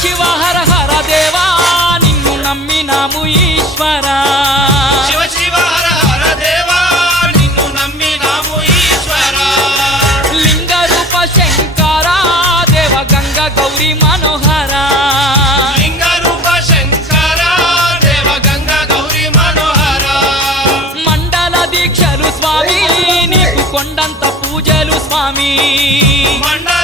శివ హర హర దేవా నిన్ను నమ్మినాము ఈశ్వరా శివ శివ హర హర దేవా నిన్ను నమ్మినాము ఈశ్వరా లింగ రూప శంకరా దేవ గంగ గౌరీ మనోహరా లింగ రూప శంకరా దేవ గంగ గౌరీ మనోహరా మండల దీక్షలు స్వామి నీకు కొండంత పూజలు స్వామి మండల